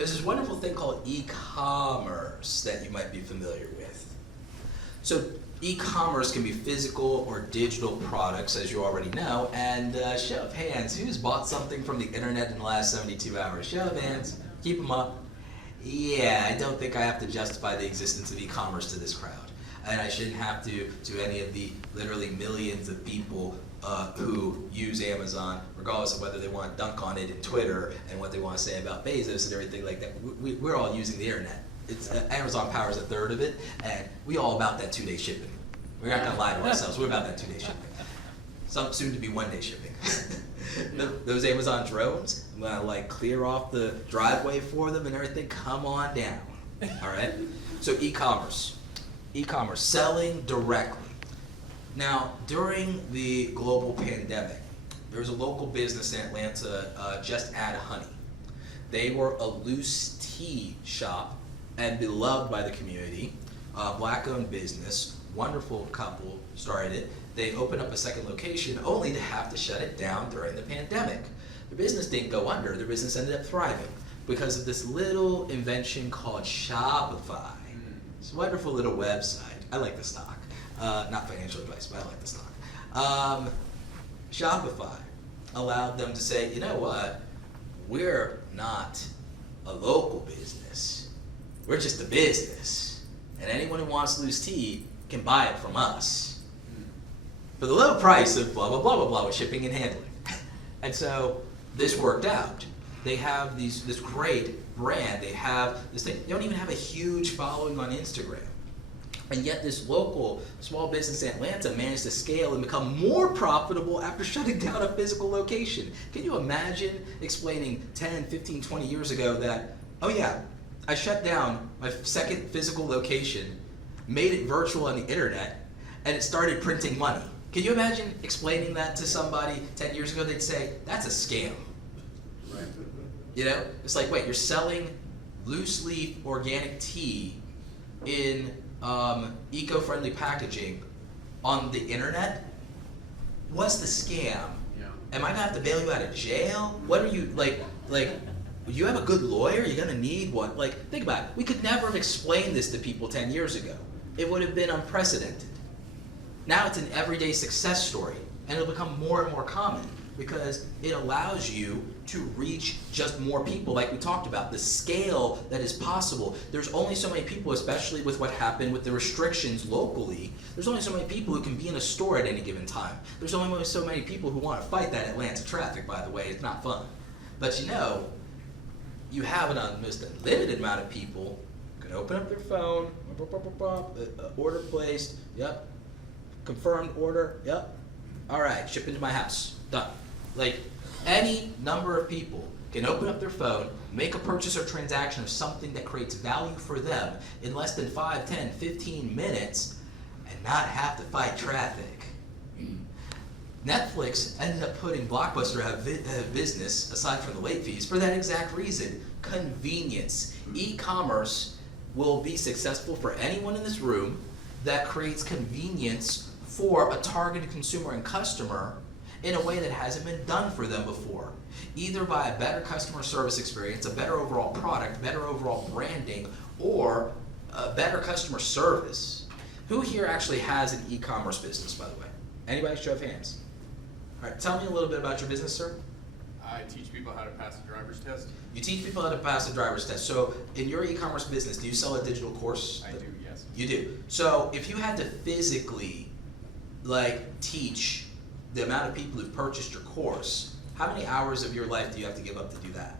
there's this wonderful thing called e-commerce that you might be familiar with. So e-commerce can be physical or digital products, as you already know, and show of hands, who's bought something from the internet in the last 72 hours? Show of hands, keep them up. Yeah, I don't think I have to justify the existence of e-commerce to this crowd. And I shouldn't have to any of the literally millions of people who use Amazon, regardless of whether they want to dunk on it in Twitter and what they want to say about Bezos and everything like that. We're all using the internet. It's Amazon powers a third of it, and we all about that 2-day shipping. We're not going to lie to ourselves. We're about that 2-day shipping. Some soon to be 1-day shipping. Those Amazon drones, I'm going to like clear off the driveway for them and everything. Come on down. All right? So e-commerce. E-commerce, selling directly. Now, during the global pandemic, there was a local business in Atlanta, Just Add Honey. They were a loose tea shop and beloved by the community, black-owned business, wonderful couple started it. They opened up a second location only to have to shut it down during the pandemic. The business didn't go under, the business ended up thriving because of this little invention called Shopify. It's a wonderful little website. I like the stock. Not financial advice, but I like the stock. Shopify allowed them to say, you know what, we're not a local business. We're just a business. And anyone who wants loose tea can buy it from us for the low price of blah, blah, blah, blah, blah with shipping and handling. And so this worked out. They have this great brand. They have this thing. They don't even have a huge following on Instagram. And yet this local small business in Atlanta managed to scale and become more profitable after shutting down a physical location. Can you imagine explaining 10, 15, 20 years ago that, oh yeah, I shut down my second physical location, made it virtual on the internet, and it started printing money. Can you imagine explaining that to somebody 10 years ago? They'd say, that's a scam. Right. You know, it's like, wait, you're selling loose leaf organic tea in eco-friendly packaging on the internet? What's the scam? Yeah. Am I gonna have to bail you out of jail? What are you, like, you have a good lawyer? You're gonna need one. Like, think about it. We could never have explained this to people 10 years ago. It would have been unprecedented. Now it's an everyday success story, and it'll become more and more common because it allows you to reach just more people, like we talked about, the scale that is possible. There's only so many people, especially with what happened with the restrictions locally, there's only so many people who can be in a store at any given time. There's only so many people who want to fight that Atlanta traffic, by the way. It's not fun. But you know, you have an almost unlimited amount of people who can open up their phone, order placed, yep, confirmed order, yep, all right, ship into my house, done. Like, any number of people can open up their phone, make a purchase or transaction of something that creates value for them in less than 5, 10, 15 minutes and not have to fight traffic. Netflix ended up putting Blockbuster out of business, aside from the late fees, for that exact reason, convenience. E-commerce will be successful for anyone in this room that creates convenience for a targeted consumer and customer in a way that hasn't been done for them before, either by a better customer service experience, a better overall product, better overall branding, or a better customer service. Who here actually has an e-commerce business, by the way? Anybody? Show of hands. All right, tell me a little bit about your business, sir. I teach people how to pass the driver's test. You teach people how to pass the driver's test. So in your e-commerce business, do you sell a digital course? I do, yes. You do. So if you had to physically teach the amount of people who've purchased your course, how many hours of your life do you have to give up to do that?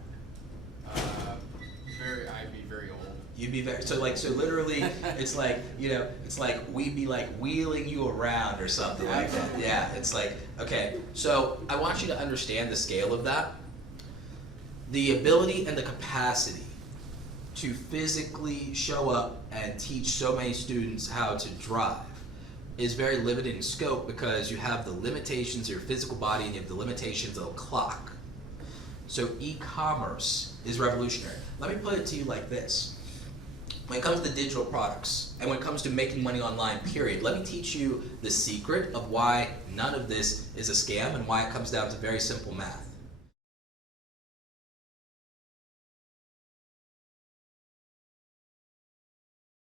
I'd be very old. You'd be very, so literally, it's like, it's like we'd be like wheeling you around or something like that. Yeah, it's like, okay, so I want you to understand the scale of that. The ability and the capacity to physically show up and teach so many students how to drive is very limited in scope because you have the limitations of your physical body and you have the limitations of a clock. So e-commerce is revolutionary. Let me put it to you like this. When it comes to digital products and when it comes to making money online, period, let me teach you the secret of why none of this is a scam and why it comes down to very simple math.